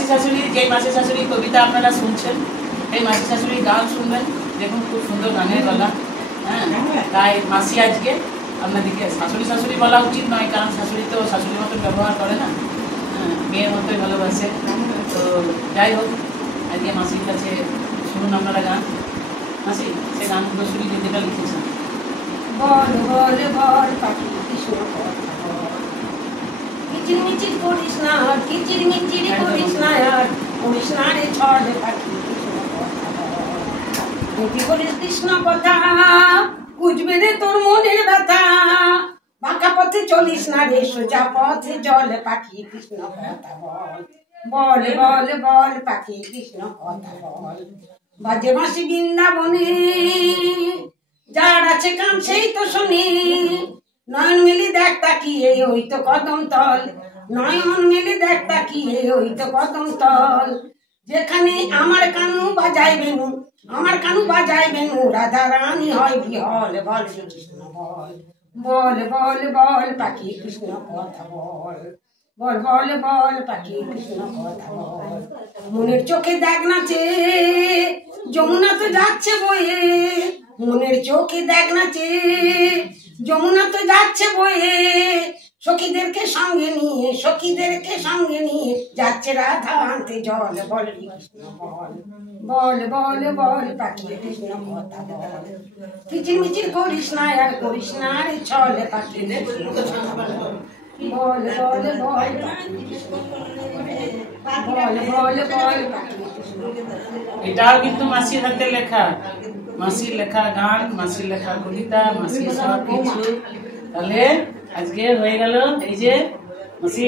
মাসি শাশুড়ি, যে মাসি শাশুড়ি কবিতা আপনারা শুনছেন, এই মাসি শাশুড়ির গান শুনবেন। দেখুন খুব সুন্দর গানের গলা। হ্যাঁ, তাই মাসি আজকে আপনাদেরকে শাশুড়ি শাশুড়ি বলা উচিত নয়, কারণ শাশুড়ি তো শাশুড়ির মতন ব্যবহার করে না, হ্যাঁ, মেয়ের মতোই ভালোবাসে। তো যাই হোক, আজকে মাসির কাছে শুনুন আপনারা গান। মাসি সে গানগুলো শুনি যেটা লিখেছেন। বল বল বল পাখি কৃষ্ণ কিচির মিচির করিস না, কিচির মিচির করিস না, আর করিস না রে ছড় পাখি কৃষ্ণ কথা করিস কৃষ্ণ কথা, বুঝবে রে তোর মনের ব্যথা। বাঁকা পথে চলিস না রে, সোজা পথে চল পাখি কৃষ্ণ কথা বল। বল বল বল পাখি কৃষ্ণ কথা বল। বাজে বাঁশি বৃন্দাবনে, যার আছে কান সেই তো শুনি। নয়ন মিলি দেখ তাকিয়ে ওই তো কদম তল, নয়ন মিলি দেখ তাকিয়ে ওই তো কদম তল। যেখানে আমার কানু বাজায় বেনু, আমার কানু বাজায় বেনু, রাধা রানী হয় বিহল। বল শ্রী কৃষ্ণ বল। বল বল বল পাখি কৃষ্ণ কথা বল। বল বল বল পাখি কৃষ্ণ কথা বল। মনের চোখে দেখ নাচে যমুনা তো যাচ্ছে বয়ে, মনের চোখে দেখ নাচে যমুনা তো যাচ্ছে বয়ে। সখীদেরকে সঙ্গে নিয়ে, সখীদেরকে সঙ্গে নিয়ে যাচ্ছে রাধা আনতে জল। বল কৃষ্ণ বল। বল বল বল পাখি কৃষ্ণ কথা বল। কিচির মিচির করিস না, আর করিস না রে ছল পাখি কৃষ্ণ কথা বল। বল বল বল বল বল বল পাখি কৃষ্ণ। এটাও কিন্তু মাসির হাতে লেখা, মাসির লেখা গান, মাসির লেখা কবিতা, মাসির সব কিছু। তাহলে আজকে হয়ে গেল এই যে মাসি